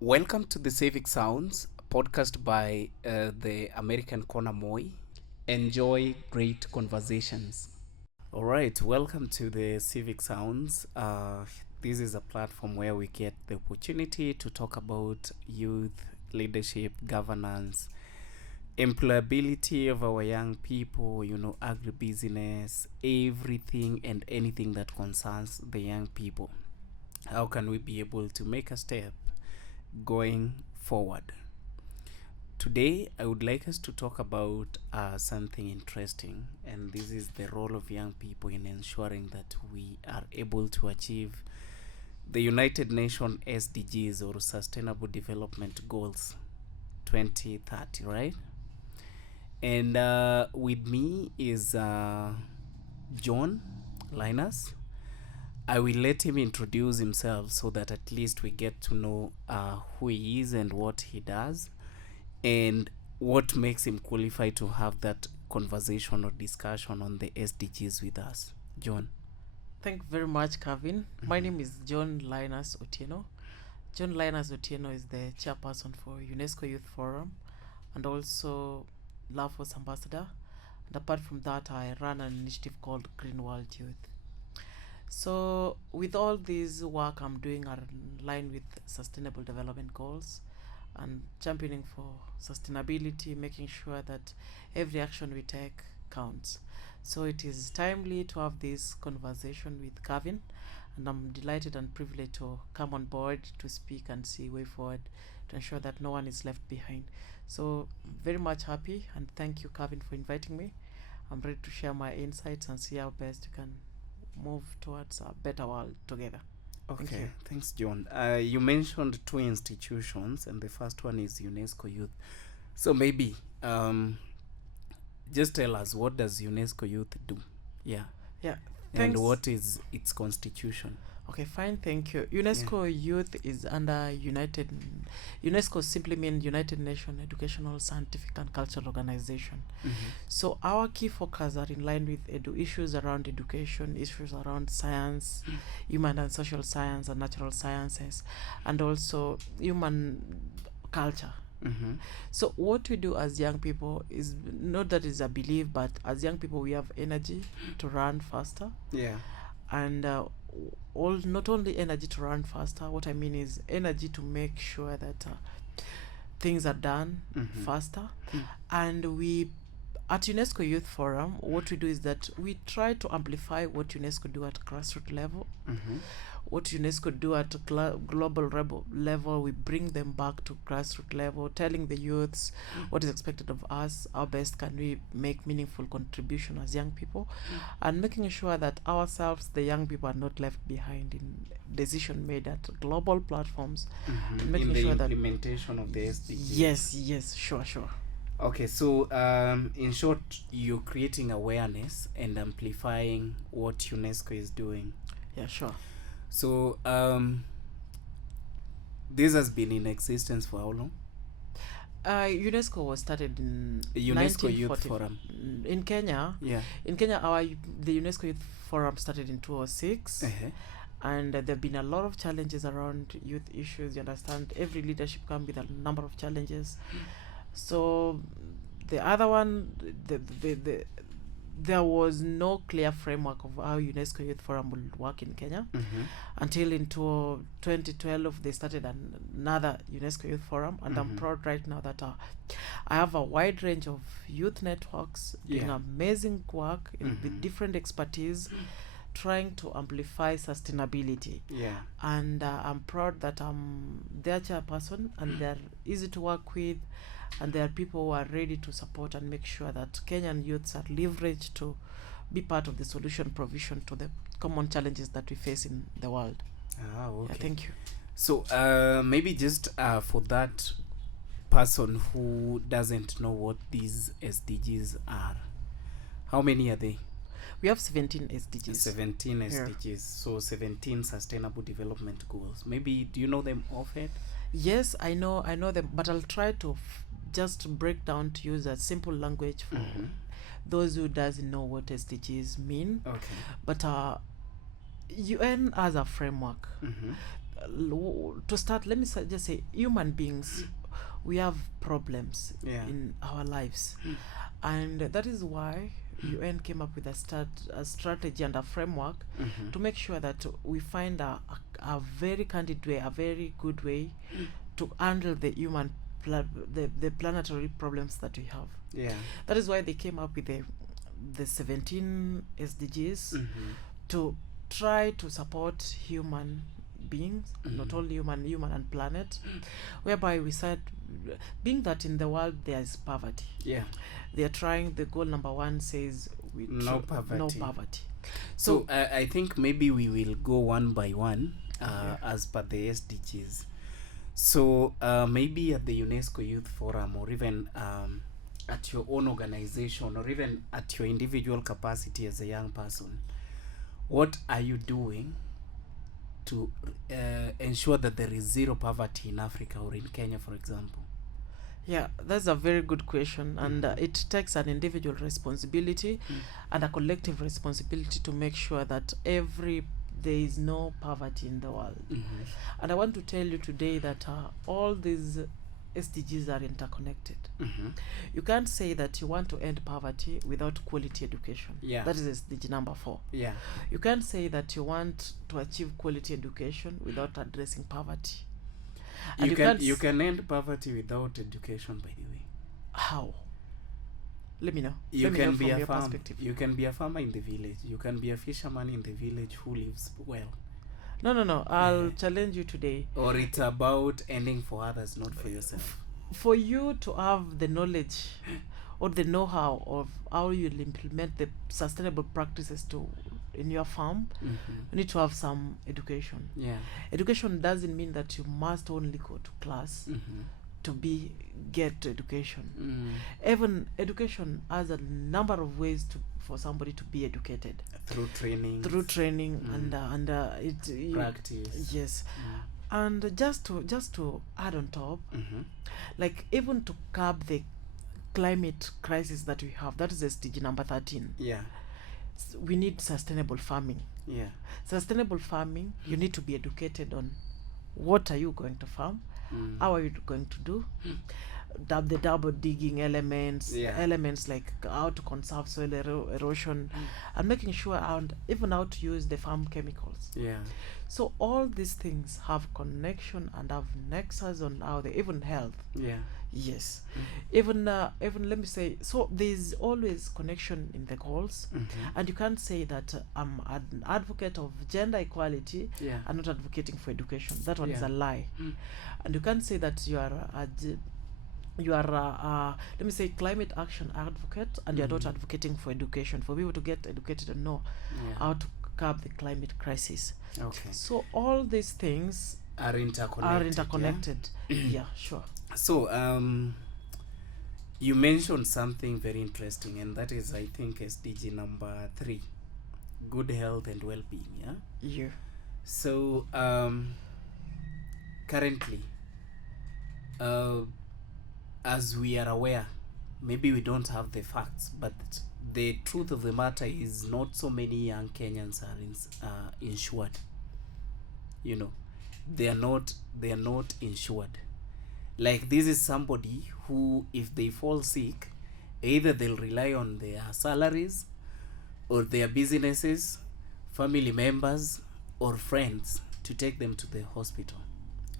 Welcome to the Civic Sounds podcast by the American Corner Moi. Enjoy great conversations. All right, welcome to the Civic Sounds. This is a platform where we get the opportunity to talk about youth, leadership, governance, employability of our young people, agribusiness, everything and anything that concerns the young people. How can we be able to make a step going forward? Today, I would like us to talk about something interesting, and this is the role of young people in ensuring that we are able to achieve the United Nations SDGs or Sustainable Development Goals 2030, right? And with me is John Linus. I will let him introduce himself so that at least we get to know who he is and what he does and what makes him qualified to have that conversation or discussion on the SDGs with us. John. Thank you very much, Kevin. My name is John Linus Otieno. John Linus Otieno is the chairperson for UNESCO Youth Forum and also Love Force Ambassador. And apart from that, I run an initiative called Green World Youth. So, with all this work I'm doing are in line with Sustainable Development Goals and championing for sustainability, making sure that every action we take counts. So it is timely to have this conversation with Kevin, and I'm delighted and privileged to come on board to speak and see way forward to ensure that no one is left behind. So very much happy, and thank you, Kevin, for inviting me. I'm ready to share my insights and see how best we can move towards a better world together. Okay, thanks, John. You mentioned two institutions, and the first one is UNESCO Youth. So maybe just tell us, what does UNESCO Youth do? Yeah. Yeah. And what is its constitution? Okay, fine, thank you. UNESCO Youth is under UNESCO simply means United Nations Educational, Scientific and Cultural Organization. So our key focus are in line with issues around education, issues around science, human and social science and natural sciences, and also human culture. So what we do as young people is not that is a belief, but as young people we have energy to run faster. Yeah. And not only energy to run faster, what I mean is energy to make sure that things are done faster. And we at UNESCO Youth Forum, what we do is that we try to amplify what UNESCO do at grassroots level. What UNESCO do at global level, we bring them back to grassroots level, telling the youths what is expected of us, how best can we make meaningful contribution as young people, and making sure that ourselves, the young people, are not left behind in decision made at global platforms. And making in the sure implementation of the SDGs. Yes, sure. Okay, so in short, you're creating awareness and amplifying what UNESCO is doing. Yeah, sure. So this has been in existence for how long? UNESCO was started in UNESCO Youth Forum in Kenya. Yeah. In Kenya, the UNESCO Youth Forum started in 2006. And there have been a lot of challenges around youth issues. You understand, every leadership comes with a number of challenges. So the other one, there was no clear framework of how UNESCO Youth Forum would work in Kenya until in 2012 they started another UNESCO Youth Forum, and I'm proud right now that I have a wide range of youth networks doing amazing work with different expertise, trying to amplify sustainability. And I'm proud that I'm their chairperson, and they're easy to work with, and there are people who are ready to support and make sure that Kenyan youths are leveraged to be part of the solution provision to the common challenges that we face in the world. Okay. Yeah, thank you. So maybe just for that person who doesn't know what these SDGs are, how many are they? We have 17 SDGs. 17 SDGs. So 17 Sustainable Development Goals. Maybe do you know them offhand? Yes, I know them, but I'll try to just break down to use a simple language for those who doesn't know what SDGs mean. Okay. But UN has a framework. to start, let me just say, human beings, we have problems Yeah. in our lives, and that is why UN came up with a strategy and a framework to make sure that we find a very candid way, a very good way to handle the the planetary problems that we have. Yeah. That is why they came up with the 17 SDGs to try to support human beings, not only human and planet, whereby we said, being that in the world there is poverty, Yeah. they are trying, the goal number 1 says No poverty. no poverty. So I think maybe we will go one by one Yeah. as per the SDGs. So maybe at the UNESCO Youth Forum, or even at your own organization, or even at your individual capacity as a young person, what are you doing to ensure that there is zero poverty in Africa or in Kenya, for example? Yeah, that's a very good question, and it takes an individual responsibility and a collective responsibility to make sure that there is no poverty in the world. And I want to tell you today that all these SDGs are interconnected. You can't say that you want to end poverty without quality education. Yeah. That is SDG number 4. Yeah. You can't say that you want to achieve quality education without addressing poverty. And You can end poverty without education, by the way. How? Let me know. You Let me can know be from a your farm. perspective. You can be a farmer in the village. You can be a fisherman in the village who lives well. No. I'll challenge you today. Or it's about ending for others, not for yourself. For you to have the knowledge or the know-how of how you'll implement the sustainable practices in your farm, you need to have some education. Yeah. Education doesn't mean that you must only go to class to get education. Even education has a number of ways for somebody to be educated. Through training. And Practice. Yes. And just to add on top, like even to curb the climate crisis that we have, that is SDG number 13. Yeah. We need sustainable farming. Yeah. Sustainable farming, you need to be educated on what are you going to farm, how are you going to do, the double digging elements like how to conserve soil erosion, and making sure, and even how to use the farm chemicals. Yeah. So all these things have connection and have nexus on how they even health. Yeah. Yes. Even let me say, so there's always connection in the goals, and you can't say that I'm an advocate of gender equality and not advocating for education. That one is a lie. And you can't say that you are let me say, climate action advocate and you're not advocating for education, for people to get educated and know how to curb the climate crisis. Okay. So all these things are interconnected. Yeah, sure. So you mentioned something very interesting, and that is, I think, SDG number 3, good health and well-being. Yeah. So currently, as we are aware, maybe we don't have the facts, but the truth of the matter is not so many young Kenyans are insured. You know, they are not insured. Like, this is somebody who, if they fall sick, either they'll rely on their salaries or their businesses, family members, or friends to take them to the hospital,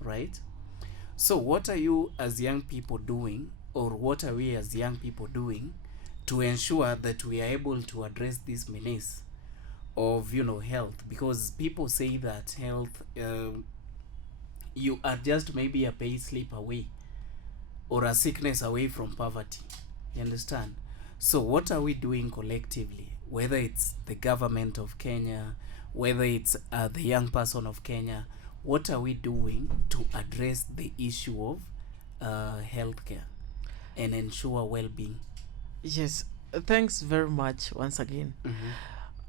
right? So what are you as young people doing, or what are we as young people doing to ensure that we are able to address this menace of, health? Because people say that health, you are just maybe a pay slip away or a sickness away from poverty. You understand? So what are we doing collectively, whether it's the government of Kenya, whether it's the young person of Kenya? What are we doing to address the issue of healthcare and ensure well-being? Yes, thanks very much once again.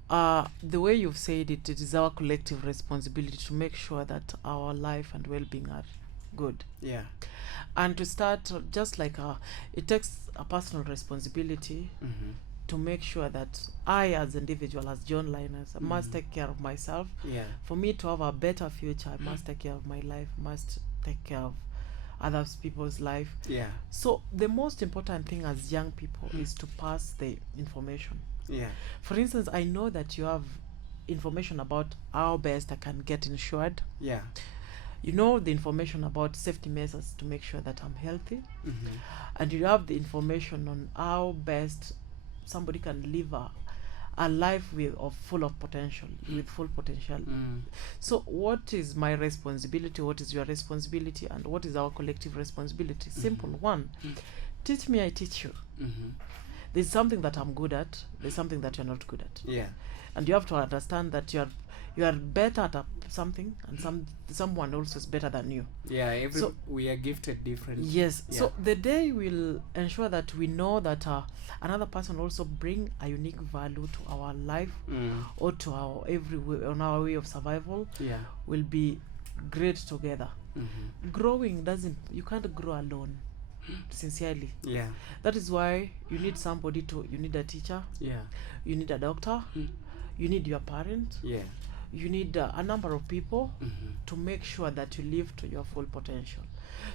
The way you've said it, it is our collective responsibility to make sure that our life and well-being are good. Yeah. And to start, just like it takes a personal responsibility to make sure that I, as individual, as John Linus, must take care of myself. Yeah. For me to have a better future, I must take care of my life, must take care of other people's life. Yeah. So the most important thing as young people is to pass the information. Yeah. For instance, I know that you have information about how best I can get insured. Yeah. You know the information about safety measures to make sure that I'm healthy. And you have the information on how best somebody can live a life full of potential, with full potential. So what is my responsibility, what is your responsibility, and what is our collective responsibility? Simple. One, teach me, I teach you. There's something that I'm good at, there's something that you're not good at. Yeah. And you have to understand that you are better at something, and someone else is better than you. Yeah, we are gifted different. Yes. Yeah. So the day will ensure that we know that another person also bring a unique value to our life or to our on our way of survival. Yeah. Will be great together. Growing you can't grow alone. Sincerely. Yeah. That is why you need somebody you need a teacher. Yeah. You need a doctor. You need your parent. Yeah. You need a number of people to make sure that you live to your full potential.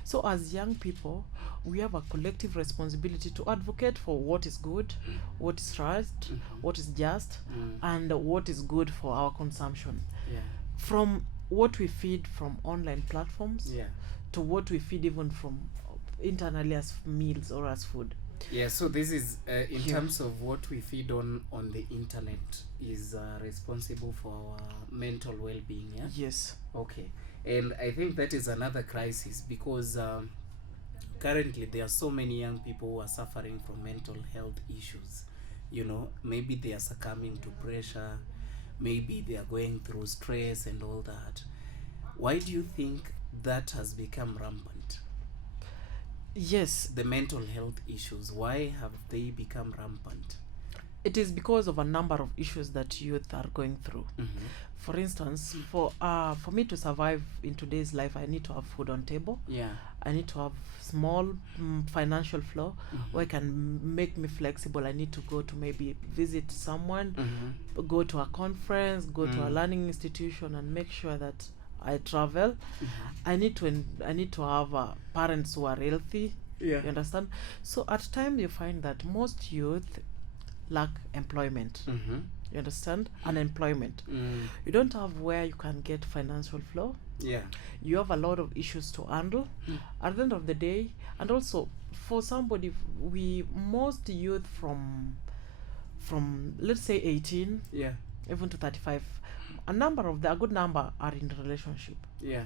So as young people, we have a collective responsibility to advocate for what is good, what is right, what is just, and what is good for our consumption. Yeah. From what we feed from online platforms to what we feed even from internally as meals or as food. Yeah, so this is in terms of what we feed on the internet is responsible for our mental well-being. Yeah. Yes. Okay. And I think that is another crisis because currently there are so many young people who are suffering from mental health issues. You know, maybe they are succumbing to pressure, maybe they are going through stress and all that. Why do you think that has become rampant? Yes. The mental health issues, why have they become rampant? It is because of a number of issues that youth are going through. For instance, for me to survive in today's life, I need to have food on table. Yeah. I need to have small financial flow where can make me flexible. I need to go to maybe visit someone, go to a conference, go to a learning institution, and make sure that I travel. I need to have parents who are healthy. Yeah. You understand? So at times you find that most youth lack employment. You understand? Unemployment. You don't have where you can get financial flow. Yeah. You have a lot of issues to handle at the end of the day. And also for somebody, most youth from let's say 18 even to 35, a good number are in relationship. Yeah.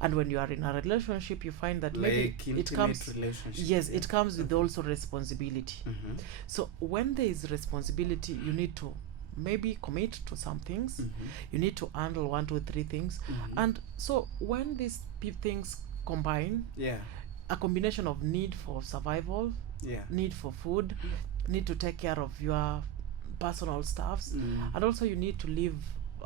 And when you are in a relationship, you find that like maybe it comes it comes with also responsibility. So when there is responsibility, you need to maybe commit to some things. You need to handle 1, 2, 3 things. And so when these things combine, a combination of need for survival, need for food, need to take care of your personal stuffs, and also you need to live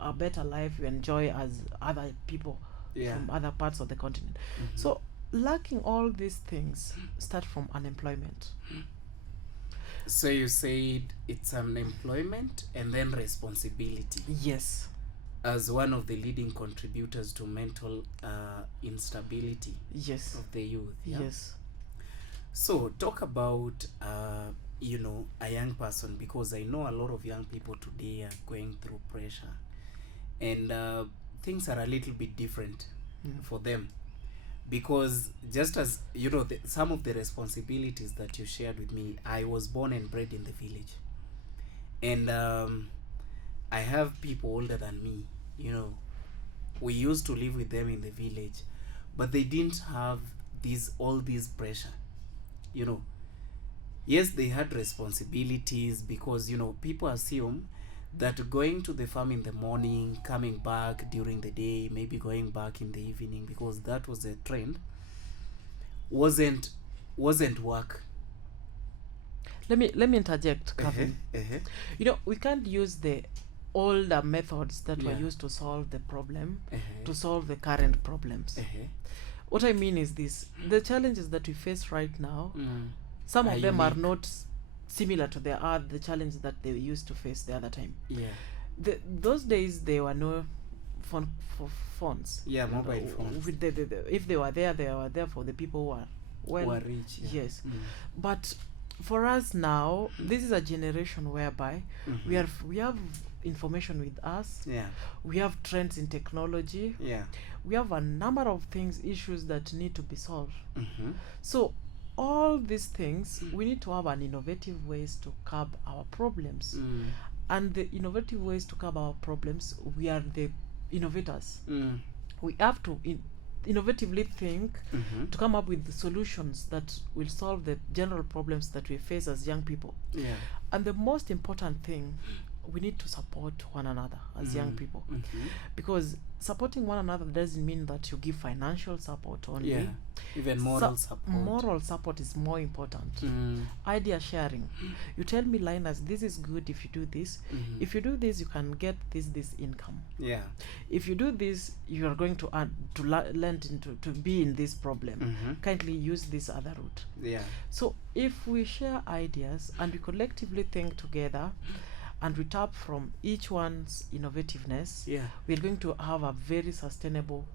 a better life you enjoy as other people from other parts of the continent. So lacking all these things start from unemployment. So you said it's unemployment and then responsibility. Yes. As one of the leading contributors to mental instability of the youth. Yes. So talk about a young person, because I know a lot of young people today are going through pressure, and things are a little bit different for them, because just as you know, some of the responsibilities that you shared with me, I was born and bred in the village, and I have people older than me. We used to live with them in the village, but they didn't have all these pressure. Yes, they had responsibilities, because people assume that going to the farm in the morning, coming back during the day, maybe going back in the evening, because that was a trend, wasn't work. Let me interject, Kevin. We can't use the older methods that were used to solve the problem to solve the current problems. What I mean is this: the challenges that we face right now, some of them are not similar to the challenge that they used to face the other time. Yeah. Those days there were no phone for phones. Yeah, mobile phones. With if they were there for the people who are Who are rich. Yeah. yes. But for us now, this is a generation whereby we have information with us. Yeah. We have trends in technology. Yeah. We have a number of issues that need to be solved. So all these things, we need to have an innovative ways to curb our problems. And the innovative ways to curb our problems, we are the innovators. We have to innovatively think to come up with the solutions that will solve the general problems that we face as young people. Yeah. And the most important thing, we need to support one another as young people, because supporting one another doesn't mean that you give financial support only. Yeah. Even moral support. Moral support is more important. Idea sharing. You tell me, Linus, this is good if you do this. If you do this, you can get this income. Yeah. If you do this, you are going to learn to be in this problem. Kindly use this other route. Yeah. So if we share ideas and we collectively think together, and we tap from each one's innovativeness, we're going to have a very sustainable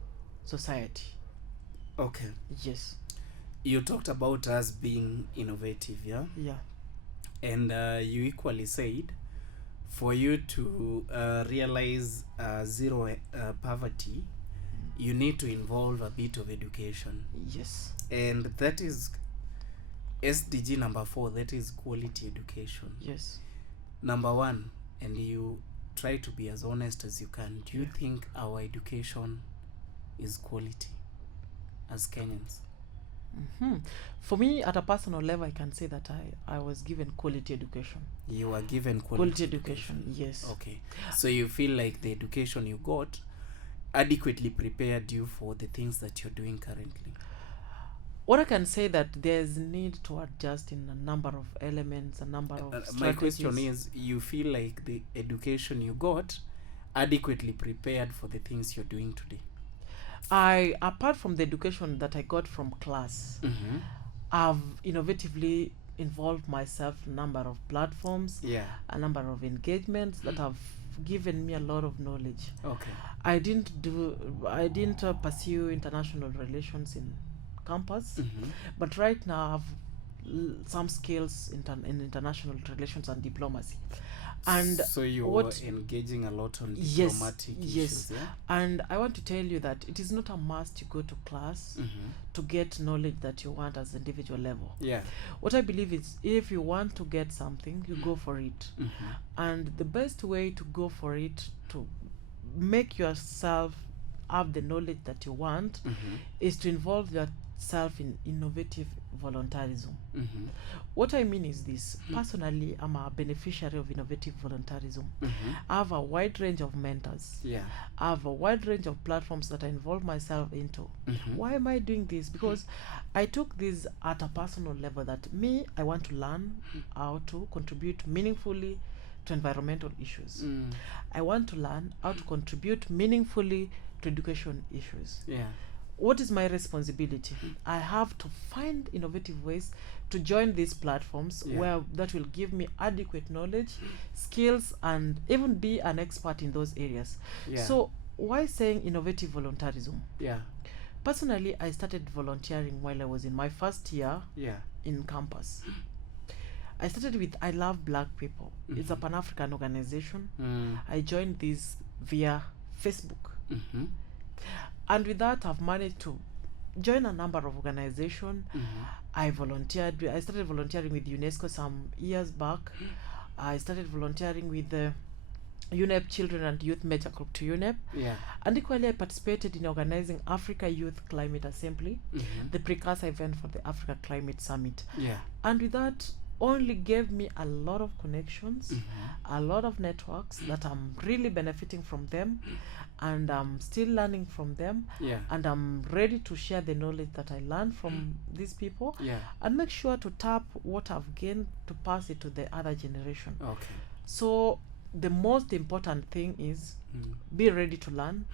society. Okay. Yes. You talked about us being innovative, yeah? Yeah. And you equally said, for you to realize zero poverty, you need to involve a bit of education. Yes. And that is SDG number 4, that is quality education. Yes. Number 1, and you try to be as honest as you can, do you think our education is quality as Kenyans? For me, at a personal level, I can say that I was given quality education. You were given quality education, yes. Okay. So you feel like the education you got adequately prepared you for the things that you're doing currently? What I can say that there's need to adjust in a number of elements, a number of strategies. My question is, you feel like the education you got adequately prepared for the things you're doing today? Apart from the education that I got from class, I've innovatively involved myself in a number of platforms, a number of engagements that have given me a lot of knowledge. Okay. I didn't pursue international relations in campus, but right now I have some skills in international relations and diplomacy. And so you're engaging a lot on diplomatic issues, yeah? And I want to tell you that it is not a must to go to class to get knowledge that you want as individual level. Yeah. What I believe is, if you want to get something, you go for it. And the best way to go for it, to make yourself have the knowledge that you want, is to involve yourself in innovative volunteerism. What I mean is this. Personally, I'm a beneficiary of innovative volunteerism. I have a wide range of mentors. I have a wide range of platforms that I involve myself into. Why am I doing this? Because I took this at a personal level, that I want to learn how to contribute meaningfully to environmental issues. I want to learn how to contribute meaningfully to education issues. What is my responsibility? I have to find innovative ways to join these platforms where that will give me adequate knowledge, skills, and even be an expert in those areas. So why saying innovative volunteerism? Personally, I started volunteering while I was in my first year in campus. I started with I Love Black People. It's a Pan-African organization. I joined this via Facebook. And with that, I've managed to join a number of organizations. I started volunteering with UNESCO some years back. I started volunteering with the UNEP Children and Youth Major Group to UNEP. And equally, I participated in organizing Africa Youth Climate Assembly, the precursor event for the Africa Climate Summit. And with that, only gave me a lot of connections, a lot of networks that I'm really benefiting from them, and I'm still learning from them, and I'm ready to share the knowledge that I learned from these people, and make sure to tap what I've gained to pass it to the other generation. So the most important thing is be ready to learn,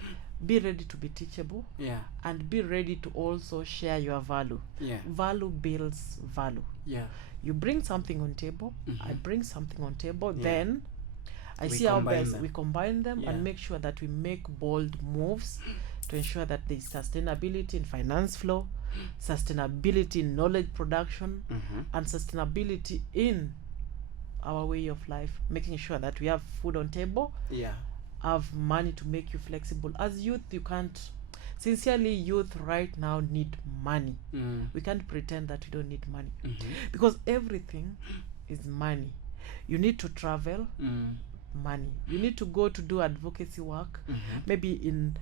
be ready to be teachable, Yeah. and be ready to also share your value. Yeah. Value builds value. Yeah. You bring something on table, I bring something on table, then I We see how combine best them. we combine them Yeah. and make sure that we make bold moves to ensure that there is sustainability in finance flow, sustainability in knowledge production, and sustainability in our way of life, making sure that we have food on table, Yeah. have money to make you flexible. As youth, you can't, sincerely, youth right now need money. We can't pretend that we don't need money, because everything is money. You need to travel, money. You need to go to do advocacy work, maybe in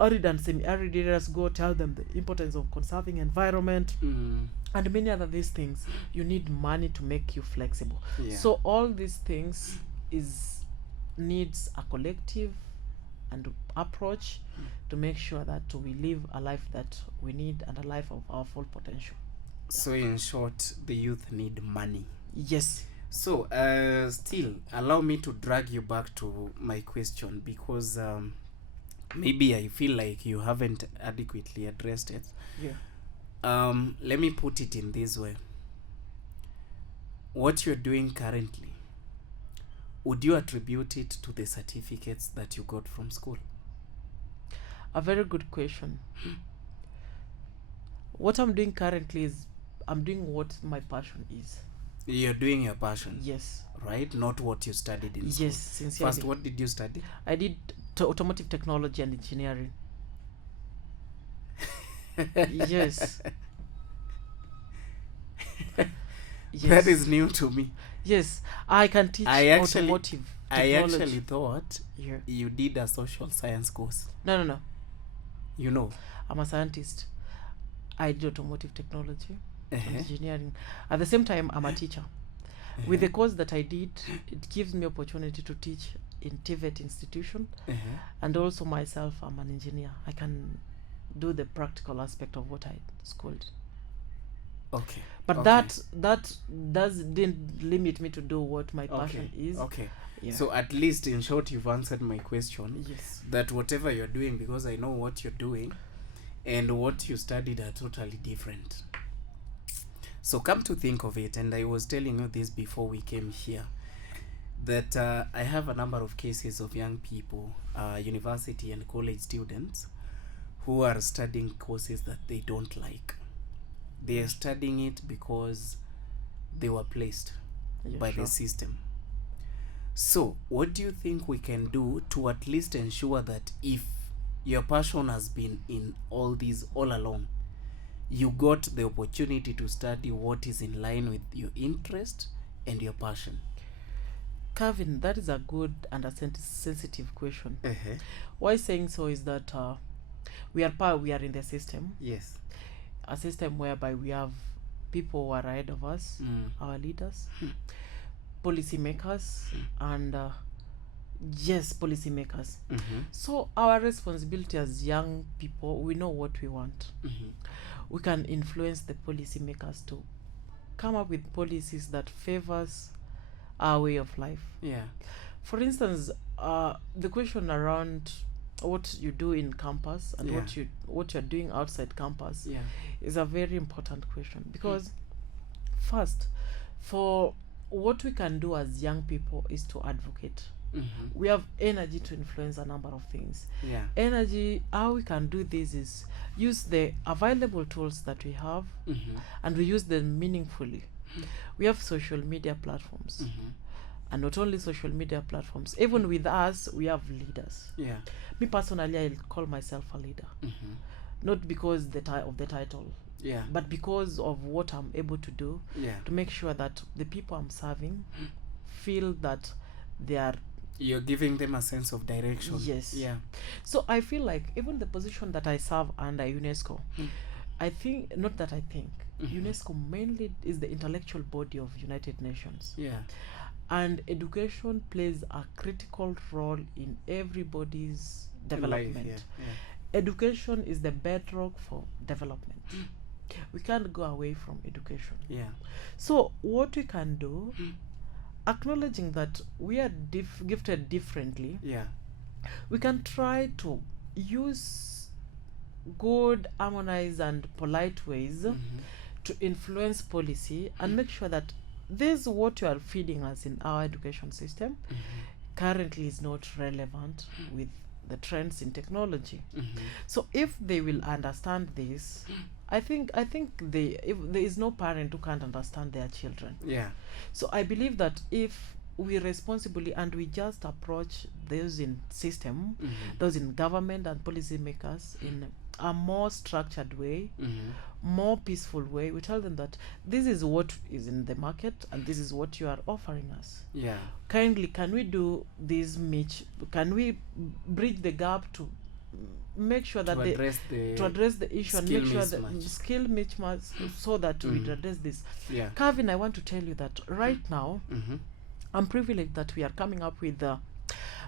arid and semi-arid areas, go tell them the importance of conserving environment, and many other these things. You need money to make you flexible. Yeah. So all these things needs a collective and approach to make sure that we live a life that we need, and a life of our full potential. So in short, the youth need money. Yes. So still allow me to drag you back to my question, because maybe I feel like you haven't adequately addressed it. Yeah. Let me put it in this way. What you're doing currently, would you attribute it to the certificates that you got from school? A very good question. What I'm doing currently is I'm doing what my passion is. You're doing your passion. Yes. Right? Not what you studied in school. Yes, sincerely. First, what did you study? I did automotive technology and engineering. Yes. Yes. That is new to me. Yes, I can teach automotive technology. I actually thought Yeah. you did a social science course. No. You know? I'm a scientist. I did automotive technology and engineering. At the same time, I'm a teacher. With the course that I did, it gives me opportunity to teach in TVET institution, and also myself, I'm an engineer. I can do the practical aspect of what I schooled. Okay. But okay. that didn't limit me to do what my passion is. Okay. Yeah. So at least in short, you've answered my question. Yes. That whatever you're doing, because I know what you're doing and what you studied are totally different. So come to think of it, and I was telling you this before we came here, that I have a number of cases of young people, university and college students, who are studying courses that they don't like. They are studying it because they were placed by the system. So what do you think we can do to at least ensure that if your passion has been in all these all along, you got the opportunity to study what is in line with your interest and your passion? Kevin, that is a good and a sensitive question. Why saying so is that we are in the system. Yes. A system whereby we have people who are ahead of us, our leaders, policymakers, and policymakers. So our responsibility as young people, we know what we want. We can influence the policymakers to come up with policies that favors our way of life. Yeah. For instance, the question around what you do in campus and what you're doing outside campus is a very important question, because first, for what we can do as young people is to advocate. We have energy to influence a number of things. Energy, how we can do this is use the available tools that we have, and we use them meaningfully. We have social media platforms, and not only social media platforms, even with us we have leaders. Me personally, I call myself a leader, not because of the title, but because of what I'm able to do to make sure that the people I'm serving feel that you're giving them a sense of direction. So I feel like even the position that I serve under UNESCO, UNESCO mainly is the intellectual body of United Nations. And education plays a critical role in everybody's development. Education is the bedrock for development. We can't go away from education. So what we can do, acknowledging that we are gifted differently, we can try to use good, harmonized, and polite ways to influence policy and make sure that this what you are feeding us in our education system currently is not relevant with the trends in technology. So if they will understand this, I think they, if there is no parent who can't understand their children. Yeah. So I believe that if we responsibly and we just approach those in system, those in government and policymakers in a more structured way, more peaceful way, we tell them that this is what is in the market and this is what you are offering us. Yeah. Kindly, can we do this much? Can we bridge the gap to make sure that to address the issue and make sure that skill mismatch so that we address this. Yeah. Calvin, I want to tell you that right now I'm privileged that we are coming up with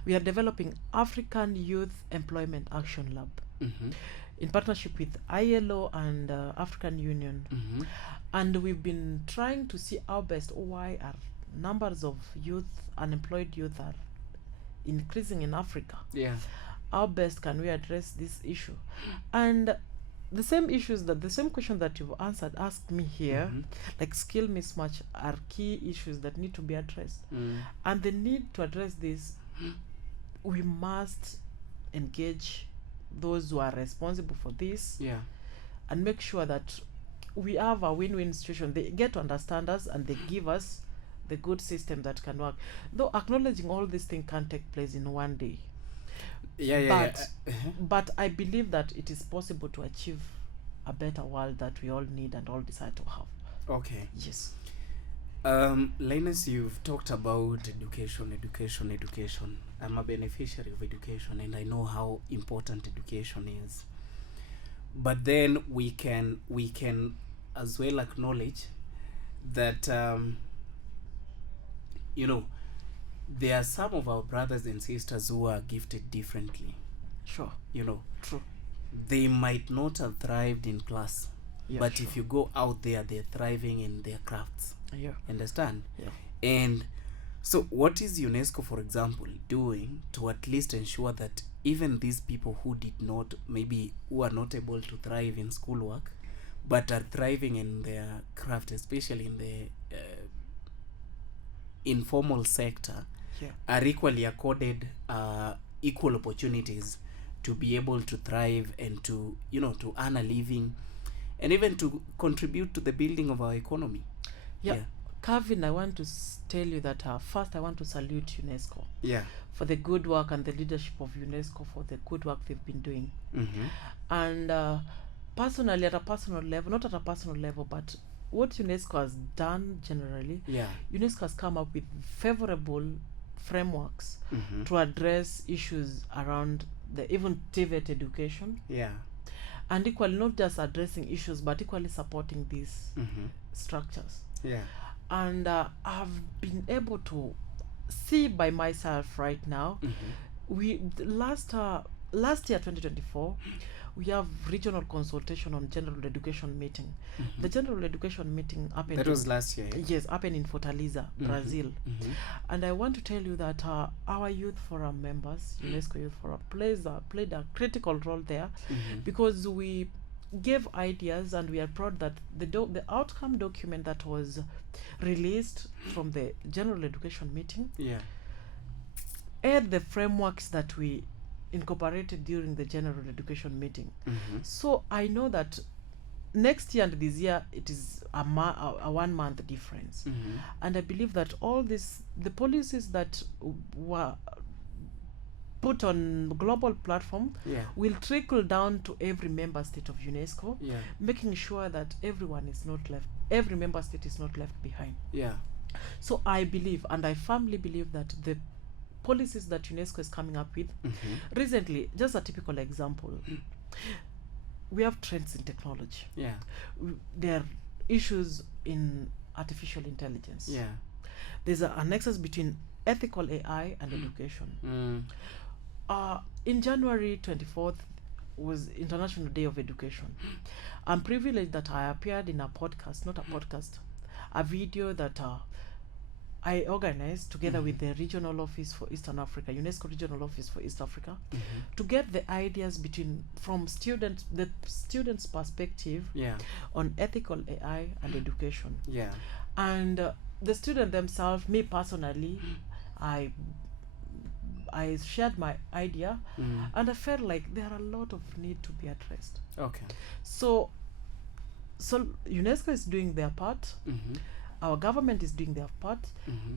we are developing African Youth Employment Action Lab in partnership with ILO and African Union, and we've been trying to see how best why our numbers of unemployed youth are increasing in Africa. Yeah. How best can we address this issue? And the same question that you've asked me here, like skill mismatch, are key issues that need to be addressed. And the need to address this, we must engage those who are responsible for this, and make sure that we have a win-win situation. They get to understand us and they give us the good system that can work. Though acknowledging all these things can't take place in one day. But I believe that it is possible to achieve a better world that we all need and all desire to have. Okay. Yes. Linus, you've talked about education. I'm a beneficiary of education and I know how important education is. But then we can as well acknowledge that there are some of our brothers and sisters who are gifted differently. Sure. True. They might not have thrived in class, but sure. if you go out there, they're thriving in their crafts. Yeah. Understand? Yeah. And so what is UNESCO, for example, doing to at least ensure that even these people who are not able to thrive in schoolwork, but are thriving in their craft, especially in the informal sector, are equally accorded equal opportunities to be able to thrive and to earn a living and even to contribute to the building of our economy. Calvin, I want to tell you that first I want to salute UNESCO for the good work and the leadership of UNESCO for the good work they've been doing. And personally, at a personal level, not at a personal level, but what UNESCO has done generally, UNESCO has come up with favorable frameworks to address issues around the even TVET education. And equally not just addressing issues but equally supporting these structures. And I've been able to see by myself right now. We last year 2024 we have regional consultation on general education meeting. The general education meeting happened. That was last year. Yes, happened in Fortaleza, Brazil. And I want to tell you that our Youth Forum members, UNESCO Youth Forum, played a critical role there, because we gave ideas and we are proud that the outcome document that was released from the general education meeting had the frameworks that we incorporated during the general education meeting. So I know that next year and this year it is a 1 month difference. And I believe that all the policies that were put on global platform will trickle down to every member state of UNESCO, making sure that every member state is not left behind. So I believe, and I firmly believe, that the policies that UNESCO is coming up with recently, just a typical example, we have trends in technology. There are issues in artificial intelligence. There's a nexus between ethical AI and education. In January 24th was International Day of Education. I'm privileged that I appeared in a video that I organized together with the regional office for Eastern Africa, UNESCO regional office for East Africa, to get the ideas from the students' perspective on ethical AI and education. And the student themselves, me personally, I shared my idea, and I felt like there are a lot of need to be addressed. So UNESCO is doing their part. Our government is doing their part,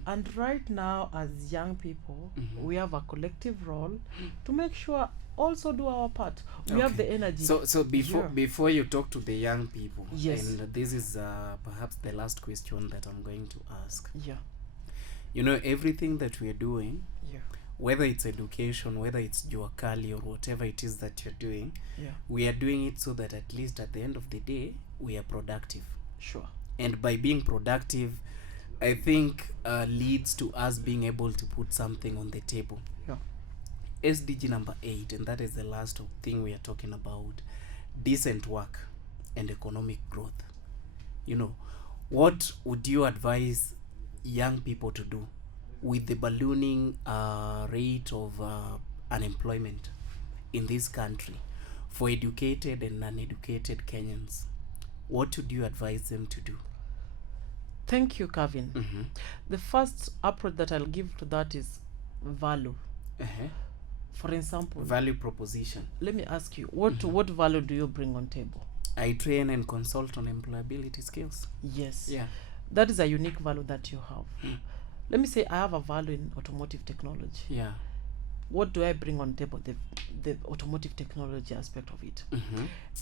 and right now, as young people, we have a collective role to make sure also do our part. We have the energy. So before you talk to the young people, yes, and this is perhaps the last question that I'm going to ask. Yeah. You know, everything that we are doing, whether it's education, whether it's Juakali or whatever it is that you're doing, we are doing it so that at least at the end of the day, we are productive. Sure. And by being productive, I think leads to us being able to put something on the table. SDG number 8, and that is the last thing we are talking about, decent work and economic growth. You know, what would you advise young people to do with the ballooning rate of unemployment in this country for educated and uneducated Kenyans? What would you advise them to do? Thank you, Kevin. The first approach that I'll give to that is value. For example, value proposition. Let me ask you, what value do you bring on table? I train and consult on employability skills. Yes. That is a unique value that you have. Let me say I have a value in automotive technology. What do I bring on table? The automotive technology aspect of it.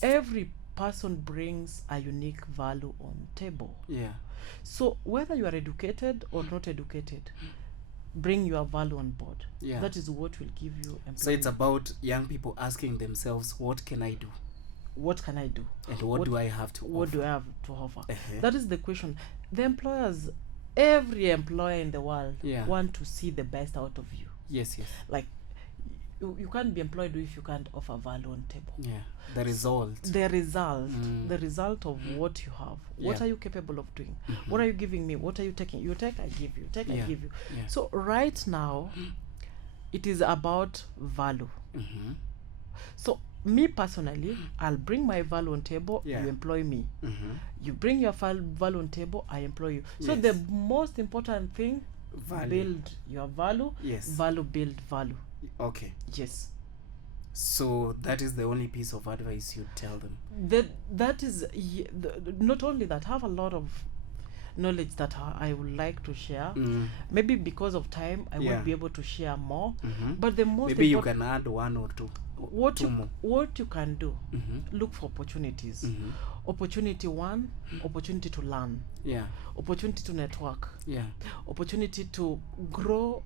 Every person brings a unique value on table. So whether you are educated or not educated, bring your value on board. That is what will give you employment. So it's about young people asking themselves, what can I do? What can I do? And what do I have to what offer? do I have to offer? That is the question. The employers, every employer in the world want to see the best out of you. Yes. Like, you can't be employed if you can't offer value on table. The result. The result of what you have. What are you capable of doing? What are you giving me? What are you taking? You take, I give you. Take, I give you. So right now, it is about value. So me personally, I'll bring my value on table. You employ me. You bring your value on table. I employ you. So the most important thing, build your value. Value build value. Okay. Yes. So that is the only piece of advice you tell them. That is not only that. I have a lot of knowledge that I would like to share. Maybe because of time, I won't be able to share more. But the most maybe you can add one or two. What you can do, look for opportunities. Opportunity one, opportunity to learn. Opportunity to network. Opportunity to grow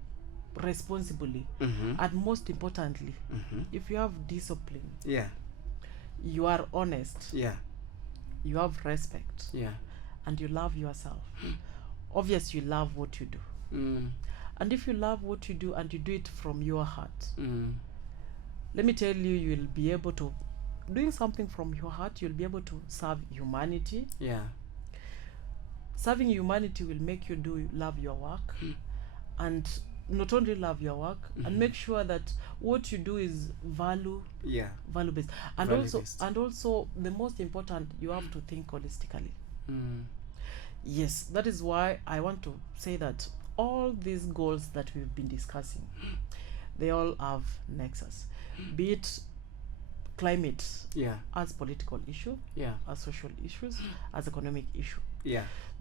responsibly. And most importantly, if you have discipline, you are honest, you have respect, and you love yourself, obviously you love what you do. And if you love what you do and you do it from your heart, let me tell you, you'll be able to, doing something from your heart, you'll be able to serve humanity. Serving humanity will make you love your work, and not only love your work, and make sure that what you do is value based, and also the most important, you have to think holistically. Yes, that is why I want to say that all these goals that we've been discussing, they all have nexus, be it climate as political issue, as social issues, as economic issue,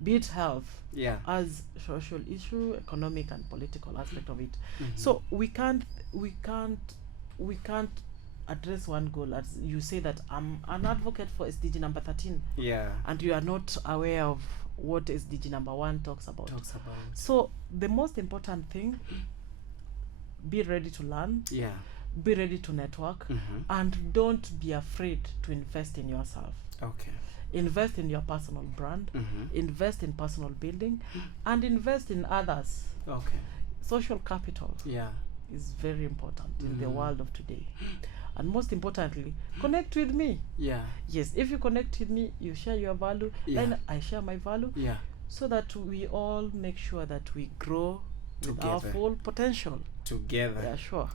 be it health as social issue, economic and political aspect of it. So we can't address one goal. As you say that I'm an advocate for SDG number 13, and you are not aware of what SDG number 1 talks about. So the most important thing, be ready to learn, be ready to network, and don't be afraid to invest in yourself. Invest in your personal brand, invest in personal building, and invest in others. Social capital is very important in the world of today. And most importantly, connect with me. Yes, if you connect with me, you share your value, then I share my value. so that we all make sure that we grow with our Together. full potential. Together. Yeah, sure.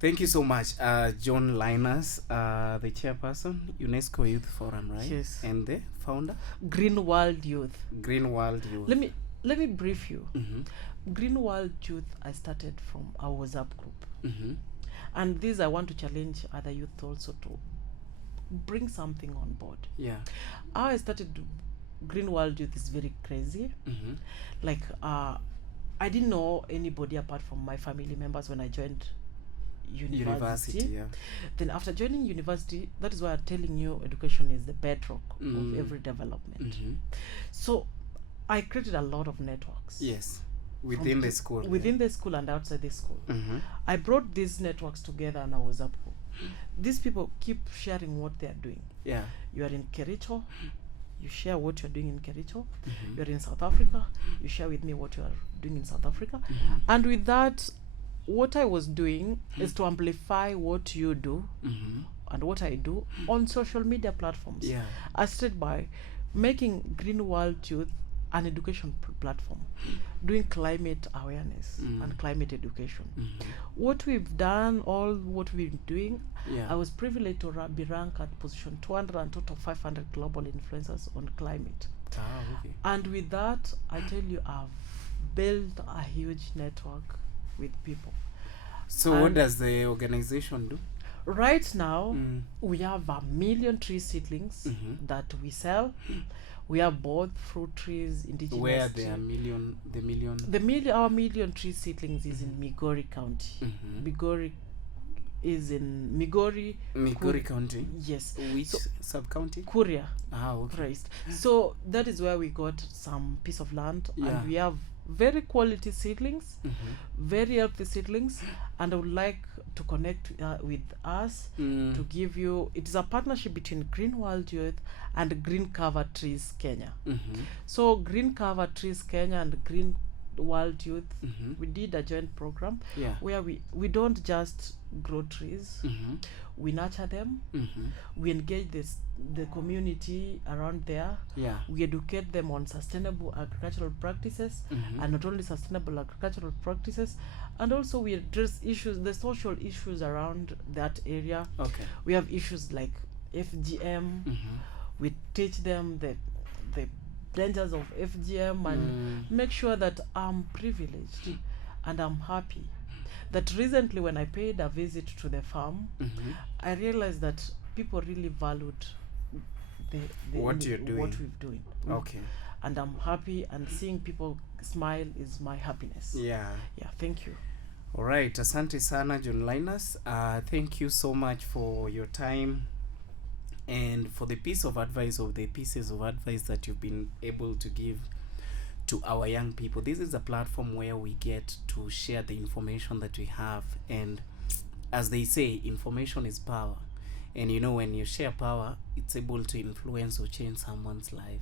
Thank you so much, John Linus, the chairperson, UNESCO Youth Forum, right? Yes. And the founder, Green World Youth. Green World Youth. Let me brief you. Mm-hmm. Green World Youth, I started from a WhatsApp group. Mm-hmm. And this I want to challenge other youth also to bring something on board. Yeah. How I started Green World Youth is very crazy. Mm-hmm. Like I didn't know anybody apart from my family members when I joined university. Yeah. Then after joining university, that is why I'm telling you education is the bedrock of every development. Mm-hmm. So I created a lot of networks. Yes. Within the school. Within the school and outside the school. Mm-hmm. I brought these networks together and I was up. These people keep sharing what they are doing. Yeah. You are in Kericho, you share what you're doing in Kericho. Mm-hmm. You're in South Africa, you share with me what you are doing in South Africa. Mm-hmm. And with that, what I was doing is to amplify what you do Mm-hmm. and what I do on social media platforms. Yeah. I started by making Green World Youth an education platform, doing climate awareness and climate education. Mm-hmm. What we've done, all what we've been doing, Yeah. I was privileged to be ranked at position 200 and total 500 global influencers on climate. Okay. And with that, I tell you, I've built a huge network with people. So what does the organization do? Right now, we have 1 million tree seedlings that we sell. We have both fruit trees, indigenous. Where there are the million. Our million tree seedlings is in Migori County. Migori is in Migori County. Yes. Which sub-county? Kuria. Okay. Christ. So that is where we got some piece of land, Yeah. and we have very quality seedlings, very healthy seedlings, and I would like to connect with us to give you. It is a partnership between Green World Youth and Green Cover Trees Kenya. So Green Cover Trees Kenya and Green World Youth, we did a joint program where we don't just grow trees, we nurture them, we engage the community around there, we educate them on sustainable agricultural practices, and not only sustainable agricultural practices, and also we address the social issues around that area. Okay. We have issues like FGM. We teach them the dangers of FGM and make sure that I'm privileged and I'm happy. That recently when I paid a visit to the farm, I realized that people really valued what you're doing. What we're doing. Okay. And I'm happy, and seeing people smile is my happiness. Yeah. Thank you. All right, asante sana John Linus. Thank you so much for your time and for the pieces of advice that you've been able to give to our young people. This is a platform where we get to share the information that we have, and as they say, information is power. And when you share power, it's able to influence or change someone's life.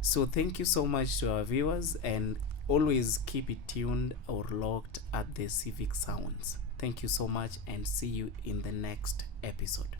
So thank you so much to our viewers, and always keep it tuned or locked at the Civic Sounds. Thank you so much, and see you in the next episode.